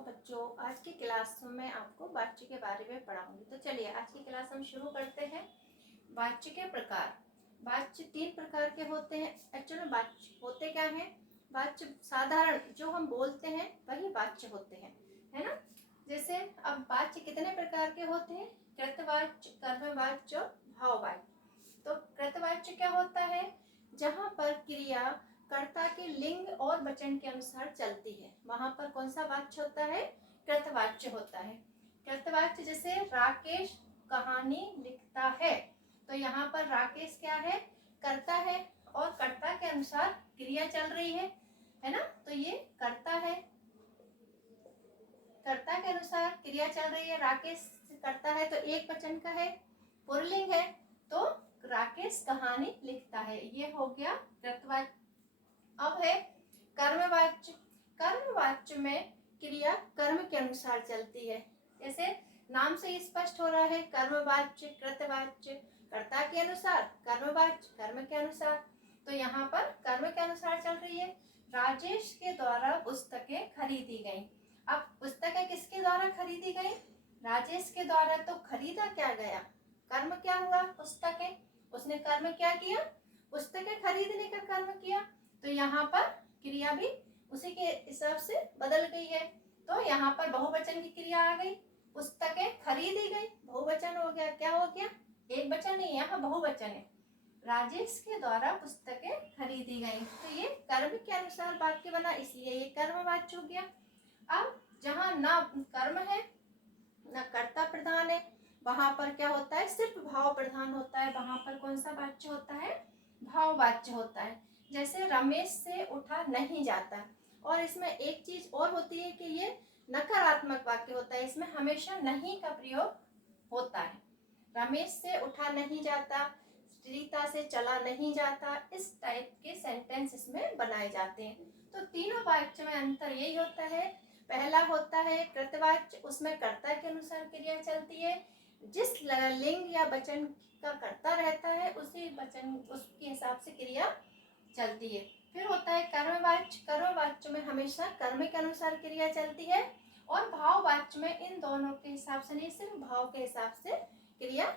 बच्चों, आज की क्लास में आपको वाच्य के बारे में पढ़ाऊंगी। तो चलिए आज की क्लास हम शुरू करते हैं। वाच्य के प्रकार। वाच्य 3 प्रकार के होते हैं। एक्चुअली वाच्य होते क्या हैं? वाच्य साधारण जो हम बोलते हैं वही वाच्य होते हैं, है ना। जैसे अब वाच्य कितने प्रकार के होते हैं? कृतवाच्य, कर्मवाच्य, भाववाच्य। तो कृतवाच्य क्या होता है? जहाँ पर क्रिया कर्ता के लिंग और वचन के अनुसार चलती है, वहां पर कौन सा वाच्य होता है? कृतवाच्य होता है। कृतवाच्य जैसे राकेश कहानी लिखता है, तो यहाँ पर राकेश क्या है? कर्ता है और कर्ता के अनुसार क्रिया चल रही है ना। तो ये कर्ता है, कर्ता के अनुसार क्रिया चल रही है। राकेश कर्ता है तो एक वचन का है, पुल्लिंग है तो राकेश कहानी लिखता है। ये हो गया कृतवाच्य। अब है कर्मवाच्य। कर्मवाच्य में क्रिया कर्म के अनुसार चलती है। जैसे नाम से स्पष्ट हो रहा है, कर्मवाच्य, कृतवाच्य, कर्ता के अनुसार, कर्मवाच्य कर्म के अनुसार। तो यहाँ पर कर्म के अनुसार चल रही है। राजेश के द्वारा पुस्तकें खरीदी गई। अब पुस्तकें किसके द्वारा खरीदी गई? राजेश के द्वारा। तो खरीदा क्या गया? कर्म क्या हुआ? पुस्तकें। उसने कर्म क्या किया? पुस्तकें खरीदने का कर्म किया। तो यहाँ पर क्रिया भी उसी के हिसाब से बदल गई है। तो यहाँ पर बहुवचन की क्रिया आ गई, पुस्तकें खरीदी गई, बहुवचन हो गया। क्या हो गया? एक वचन नहीं, यहाँ बहुवचन है। राजेश के द्वारा पुस्तकें खरीदी गई। तो ये कर्म के अनुसार वाक्य बना, इसलिए ये कर्मवाच्य हो गया। अब जहाँ ना कर्म है ना कर्ता प्रधान है, वहां पर क्या होता है? सिर्फ भाव प्रधान होता है। वहां पर कौन सा वाच्य होता है? भाववाच्य होता है। जैसे रमेश से उठा नहीं जाता। और इसमें एक चीज और होती है कि ये नकारात्मक वाक्य होता है, इसमें हमेशा नहीं का प्रयोग होता है। रमेश से उठा नहीं जाता, रीता से चला नहीं जाता, इस टाइप के सेंटेंस इसमें बनाए जाते हैं। तो तीनों वाक्य में अंतर यही होता है। पहला होता है कृतवाच्य, उसमें कर्ता के अनुसार क्रिया चलती है। जिस लिंग या वचन का कर्ता रहता है उसी वचन उसके हिसाब से क्रिया चलती है। फिर होता है कर्मवाच्य। कर्मवाच्य में हमेशा कर्म के अनुसार क्रिया चलती है। और भाववाच्य में इन दोनों के हिसाब से नहीं, सिर्फ भाव के हिसाब से क्रिया